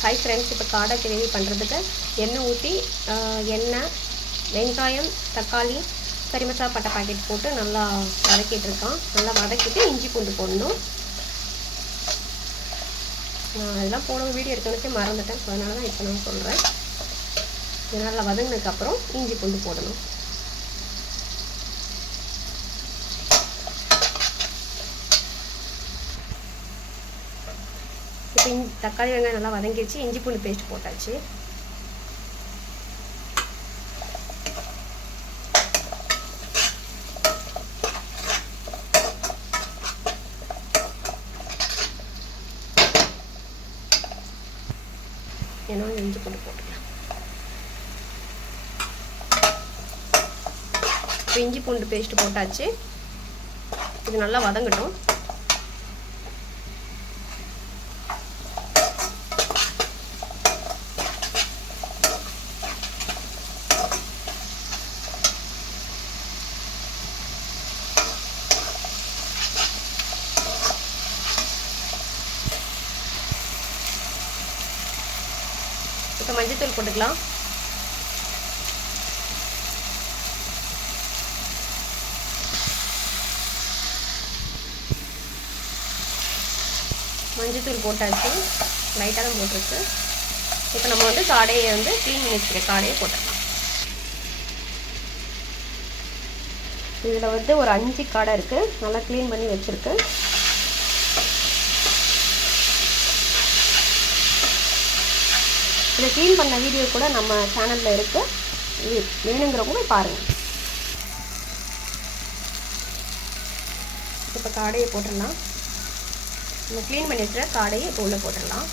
Hi friends, இப்போ காடை gravy பண்ணுறதுக்கு எண்ணெய் ஊற்றி எண்ணெய், வெங்காயம், தக்காளி, கறி மசாலா, பட்டை பாக்கெட் போட்டு நல்லா வதக்கிட்டு இருக்கோம். நல்லா வதக்கிட்டு இஞ்சி பூண்டு போடணும். நான் இதெல்லாம் போட வீடியோ எடுக்கிறதுக்கே மறந்துட்டேன், ஸோ அதனால தான் இப்போ நான் சொல்கிறேன். இது நல்லா வதங்கினதுக்கப்புறம் இஞ்சி பூண்டு போடணும். இப்போ தக்காளி வெங்காயம் நல்லா வதங்கிடுச்சு, இஞ்சி பூண்டு பேஸ்ட் போட்டாச்சு. ஏன்னா இஞ்சி பூண்டு போட்டுக்கலாம். இப்போ இஞ்சி பூண்டு பேஸ்ட் போட்டாச்சு. இது நல்லா வதங்கட்டும். இப்போ மஞ்சத்தூள் போட்டுக்கலாம். மஞ்சத்தூள் போட்டாச்சு, லைட்டாக தான் போட்டிருக்கு. இப்போ நம்ம வந்து காடையை வந்து க்ளீன் பண்ணி வச்சுருக்க காடையை போட்டுக்கலாம். இதில் வந்து ஒரு 5 காடை இருக்குது, நல்லா க்ளீன் பண்ணி வச்சுருக்கு. இதை க்ளீன் பண்ண வீடியோ கூட நம்ம சேனலில் இருக்குது, வேணுங்கிறவங்க போய் பாருங்கள். இப்போ காடையை போட்டுடலாம். நம்ம க்ளீன் பண்ணி வச்சுற காடையை இப்போ உள்ளே போட்டுடலாம்.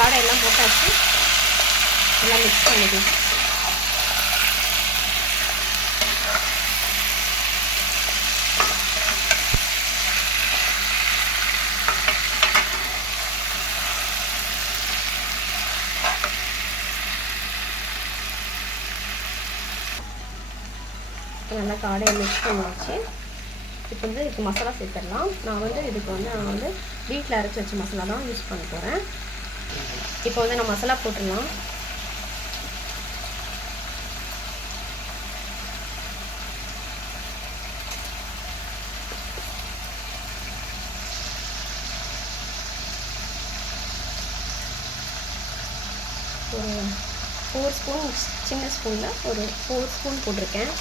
காடை எல்லாம் போட்டாச்சு, எல்லாம் மிக்ஸ் பண்ணிக்கலாம். நல்லா காடையை மிக்ஸ் பண்ணியாச்சு. இப்போ வந்து இதுக்கு மசாலா சேர்த்துடலாம். நான் வந்து வீட்டில் அரைச்சி வச்ச மசாலா தான் யூஸ் பண்ண போகிறேன். இப்போ வந்து நான் மசாலா போட்டுடலாம். ஒரு 4 ஸ்பூன், சின்ன ஸ்பூனில் ஒரு 4 ஸ்பூன் போட்டிருக்கேன்.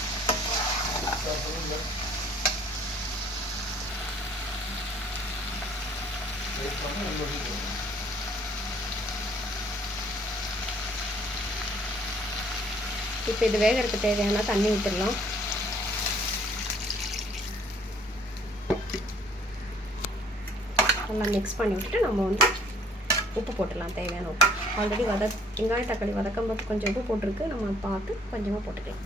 இப்போ இது வேகிறதுக்கு தேவையான தண்ணி ஊற்றிடலாம். நல்லா மிக்ஸ் பண்ணி விட்டுட்டு நம்ம வந்து உப்பு போட்டுடலாம், தேவையான உப்பு. ஆல்ரெடி வெங்காயம் தக்காளி வதக்கும் போது கொஞ்சம் உப்பு போட்டிருக்கு, நம்ம பார்த்து கொஞ்சமாக போட்டுக்கலாம்.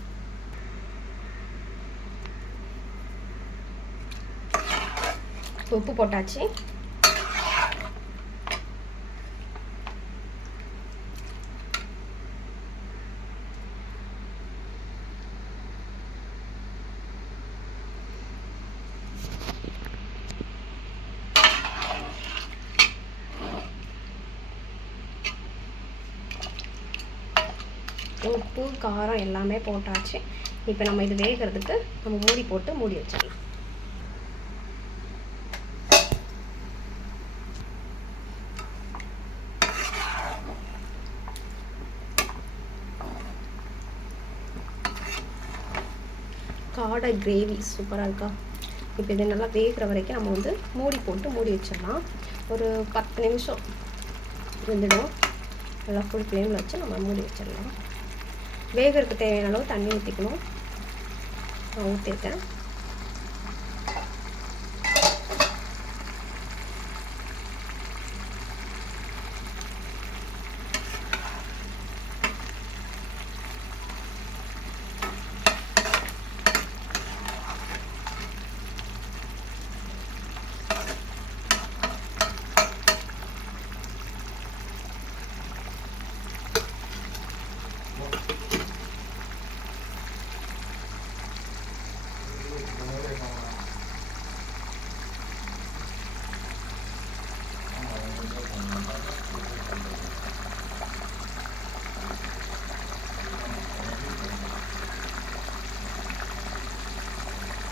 உப்பு போட்டாச்சு. உப்பு காரம் எல்லாமே போட்டாச்சு. இப்போ நம்ம இது வேகிறதுக்கு நம்ம மூடி போட்டு மூடி வச்சிடலாம். காடை கிரேவி சூப்பராக இருக்கா. இப்போ இது நல்லா வேகிற வரைக்கும் நம்ம வந்து மூடி போட்டு மூடி வச்சிடலாம். ஒரு 10 நிமிஷம் வெந்துடும். நல்லா ஃபுல் ஃப்ளேமில் வச்சு நம்ம மூடி வச்சிடலாம். வேகிறதுக்கு தேவையான அளவு தண்ணி ஊற்றிக்கணும். நான் ஊற்றிருக்கேன்.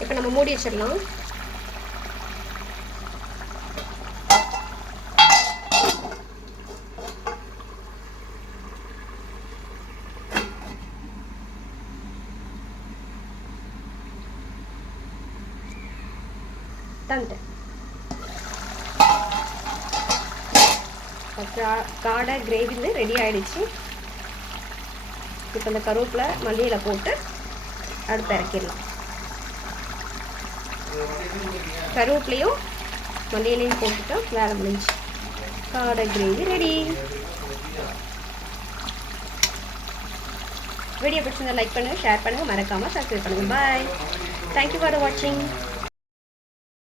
இப்போ நம்ம மூடி வச்சிடலாம். தந்துட்டேன். காடை கிரேவி வந்து ரெடி ஆகிடுச்சு. இப்போ இந்த கருவேப்பிலை மல்லியில் போட்டு அடுப்பு இறக்கிடலாம். கருவேப்பிலையும் மல்லியிலையும் போட்டுட்டா வேலை முடிஞ்சு. காடை கிரேவி ரெடி. வீடியோ பிடிச்சிருந்தா லைக் பண்ணுங்கள், ஷேர் பண்ணுங்கள், மறக்காமல் சப்ஸ்கிரைப் பண்ணுங்கள். பாய். தேங்க்யூ ஃபார் வாட்சிங்.